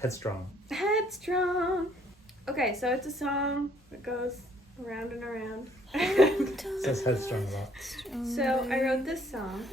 Headstrong. Headstrong. Okay, so it's a song that goes around and around. It says Headstrong a lot. So I wrote this song.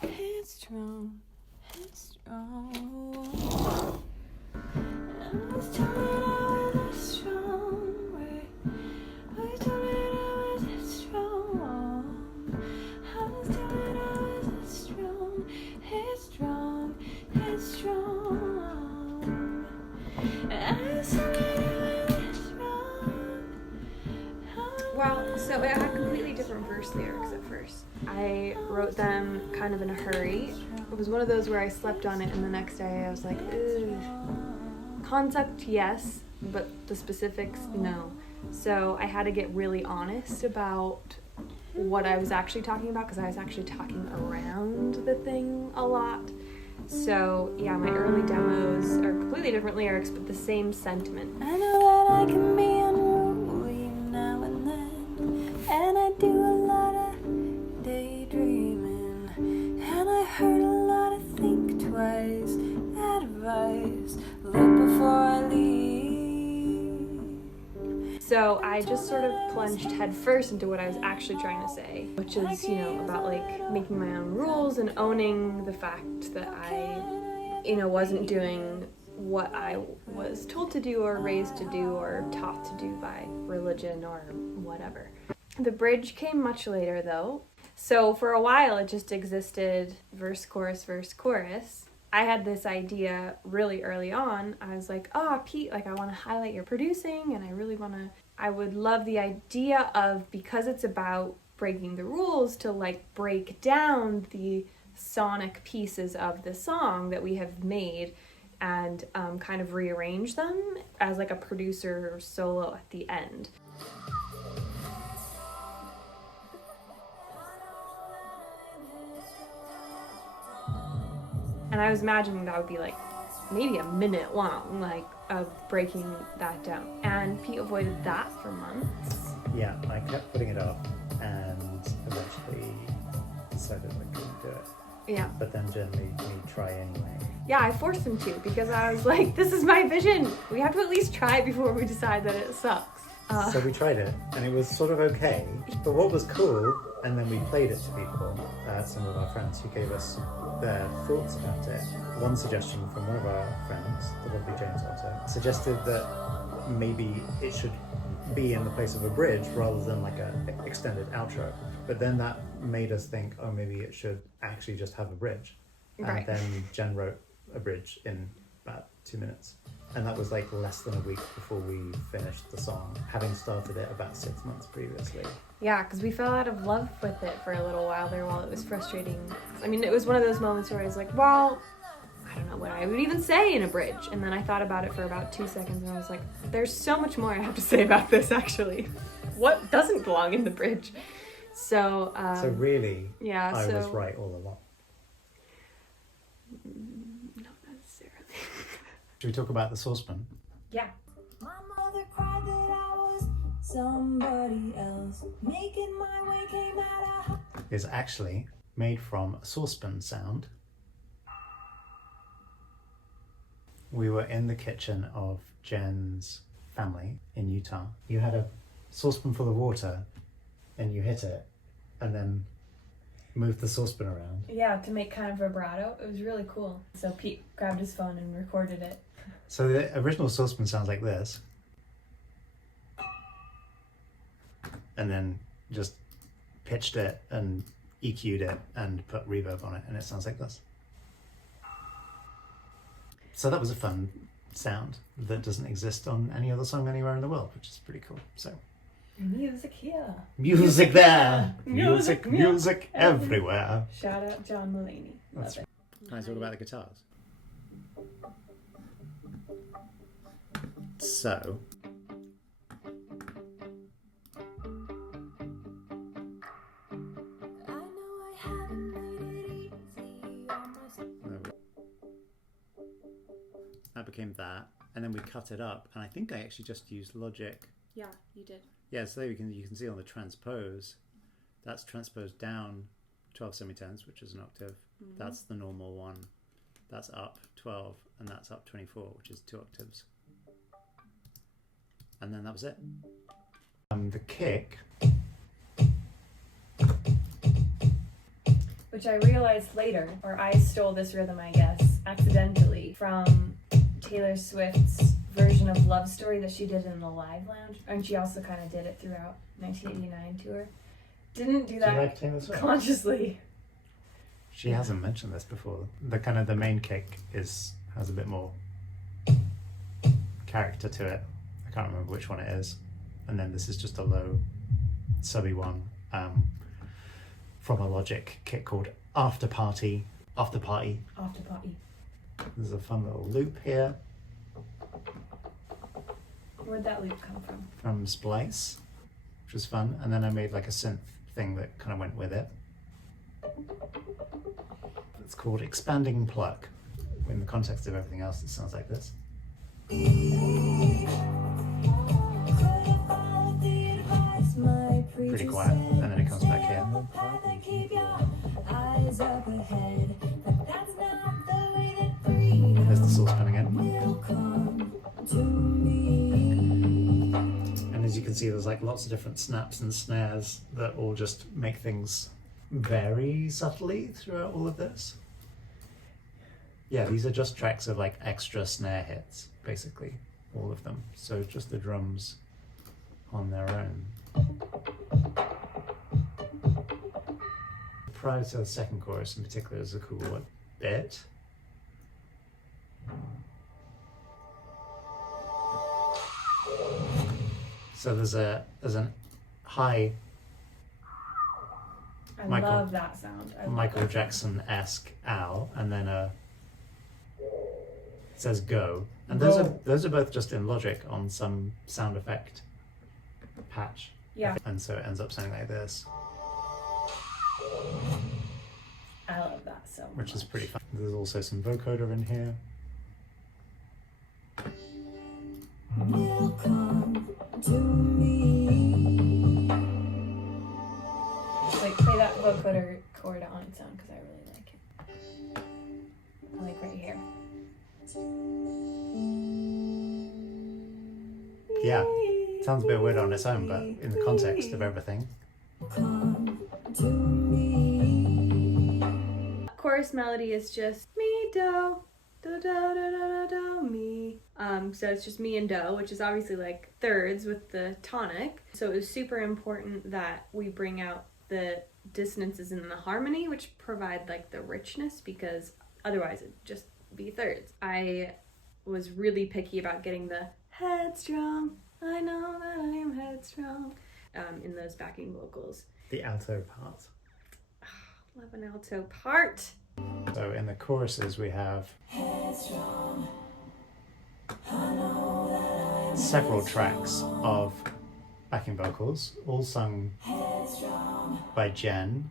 Headstrong, headstrong. Well, so it had completely different verse lyrics at first. I wrote them kind of in a hurry. It was one of those where I slept on it and the next day I was like, ugh. Concept, yes, but the specifics, no. So I had to get really honest about what I was actually talking about because I was actually talking around the thing a lot. So yeah, my early demos are completely different lyrics, but the same sentiment. I know that I can be unruly now and then, and I do a lot of daydreaming, and I heard a lot of think twice advice, look before I leave. So I just sort of plunged headfirst into what I was actually trying to say, which is, about like making my own rules and owning the fact that I, wasn't doing what I was told to do or raised to do or taught to do by religion or whatever. The bridge came much later though. So for a while it just existed verse, chorus, chorus. I had this idea really early on. I was like, Pete, I want to highlight your producing and I would love the idea of, because it's about breaking the rules, to break down the sonic pieces of the song that we have made and kind of rearrange them as a producer solo at the end. And I was imagining that would be maybe a minute long, of breaking that down. And Pete avoided that for months. Yeah, I kept putting it off and eventually decided I couldn't do it. Yeah. But then Jen made me try anyway. Yeah, I forced him to because I was like, this is my vision. We have to at least try before we decide that it sucks. So we tried it and it was sort of okay. But what was cool, and then we played it to people, some of our friends who gave us their thoughts about it. One suggestion from one of our friends, the lovely James Otto, suggested that maybe it should be in the place of a bridge rather than an extended outro. But then that made us think, maybe it should actually just have a bridge. Right. And then Jen wrote a bridge in about 2 minutes. And that was less than a week before we finished the song, having started it about 6 months previously. Yeah, because we fell out of love with it for a little while there while it was frustrating. I mean, it was one of those moments where I was like, well, I don't know what I would even say in a bridge. And then I thought about it for about 2 seconds and I was like, there's so much more I have to say about this actually. What doesn't belong in the bridge? So really, yeah, I was right all along. Not necessarily. Should we talk about the saucepan? Yeah. My mother cried that I was somebody else. Making my way came out of... Is actually made from a saucepan sound. We were in the kitchen of Jen's family in Utah. You had a saucepan full of water and you hit it and then moved the saucepan around. Yeah, to make kind of vibrato. It was really cool. So Pete grabbed his phone and recorded it. So the original saucepan sounds like this. And then just pitched it and EQ'd it and put reverb on it and it sounds like this. So that was a fun sound that doesn't exist on any other song anywhere in the world, which is pretty cool. So Music here. music there, music Music everywhere. Shout out John Mulaney. That's Love it. Can I talk about the guitars? So I know I haven't made it easy on myself. that became that, and then we cut it up, and I think I actually just used Logic. Yeah, you did. Yeah, so there you can see on the transpose, that's transposed down 12 semitones, which is an octave. That's the normal one. That's up 12, and that's up 24, which is 2 octaves. And then that was it. The kick, which I realized later, or I stole this rhythm, I guess, accidentally from Taylor Swift's version of Love Story that she did in the Live Lounge. And she also kind of did it throughout 1989 tour. Didn't do that do you like Taylor Swift? consciously. She hasn't mentioned this before. The main kick has a bit more character to it. I can't remember which one it is. And then this is just a low subby one from a Logic kit called After Party. After Party. After Party. There's a fun little loop here. Where'd that loop come from? From Splice, which was fun. And then I made like a synth thing that kind of went with it. It's called Expanding Pluck. In the context of everything else, it sounds like this. Pretty quiet, and then it comes back here. There's the saucepan again. And as you can see, there's like lots of different snaps and snares that all just make things vary subtly throughout all of this. Yeah, these are just tracks of like extra snare hits, basically, all of them. So just the drums on their own. Prior to the second chorus in particular is a cool bit. So there's an high I love that sound. Michael Jackson-esque ow, and then it says go. And those are both just in Logic on some sound effect patch. Yeah. And so it ends up sounding like this. I love that so much. Which is pretty fun. There's also some vocoder in here. Welcome to me. Wait, play that vocoder chord on its own because I really like it. I like right here. Yeah, sounds a bit weird on its own, but in the context of everything. Chorus melody is just me, do, do, do, do, do, do, me. So it's just me and do, which is obviously like thirds with the tonic. So it was super important that we bring out the dissonances in the harmony, which provide like the richness, because otherwise it'd just be thirds. I was really picky about getting the headstrong, I know that I am headstrong, in those backing vocals. The alto part. Love an alto part. So in the choruses we have several tracks of backing vocals, all sung by Jen.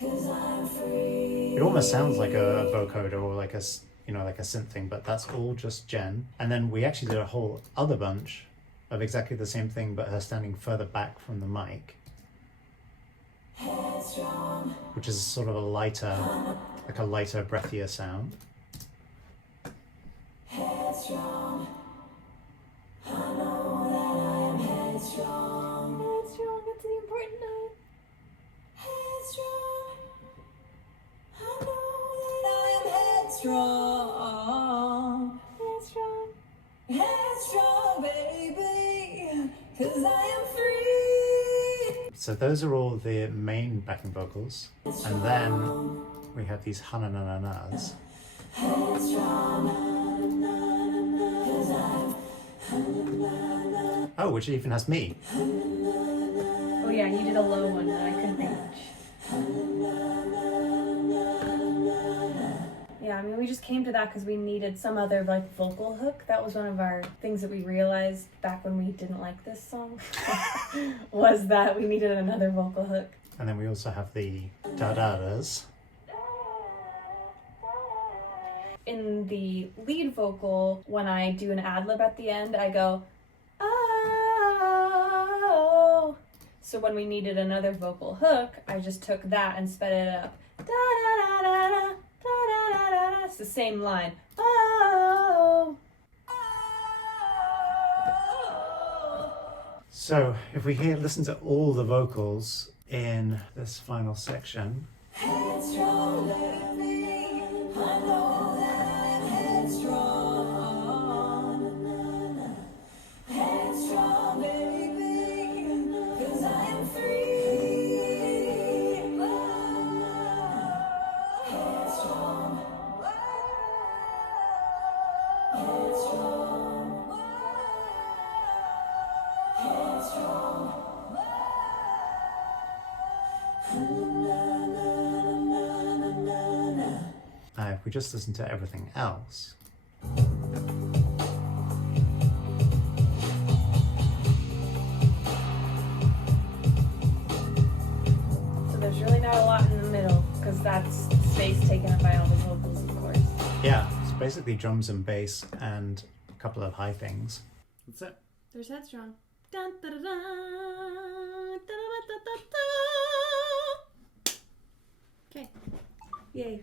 It almost sounds like a vocoder or like a synth thing, but that's all just Jen. And then we actually did a whole other bunch of exactly the same thing, but her standing further back from the mic, which is sort of a lighter, breathier sound. Headstrong, I know that I am headstrong. Headstrong, that's the important note. Headstrong, I know that I am headstrong. Headstrong. Headstrong, baby, 'cause I am free. So those are all the main backing vocals, and then we have these ha-na-na-na-nas. Oh, which even has me. Oh yeah, you did a low one that I couldn't reach. Yeah, I mean, we just came to that because we needed some other like vocal hook. That was one of our things that we realized back when we didn't like this song, was that we needed another vocal hook. And then we also have the da-da-das. In the lead vocal, when I do an ad-lib at the end, I go, oh, So when we needed another vocal hook, I just took that and sped it up. Da da da da da da da da da. It's the same line. Oh. So if we listen to all the vocals in this final section. Headstrong, let it be. I know that I'm headstrong. Headstrong, baby, 'cause I am free. Headstrong. Headstrong. Headstrong. If we just listen to everything else. So there's really not a lot in the middle, because that's space taken up by all the vocals, of course. Yeah, it's basically drums and bass and a couple of high things. That's it. There's Headstrong. Dun, da, da, da, da, da, da, da, da. Okay. Yay.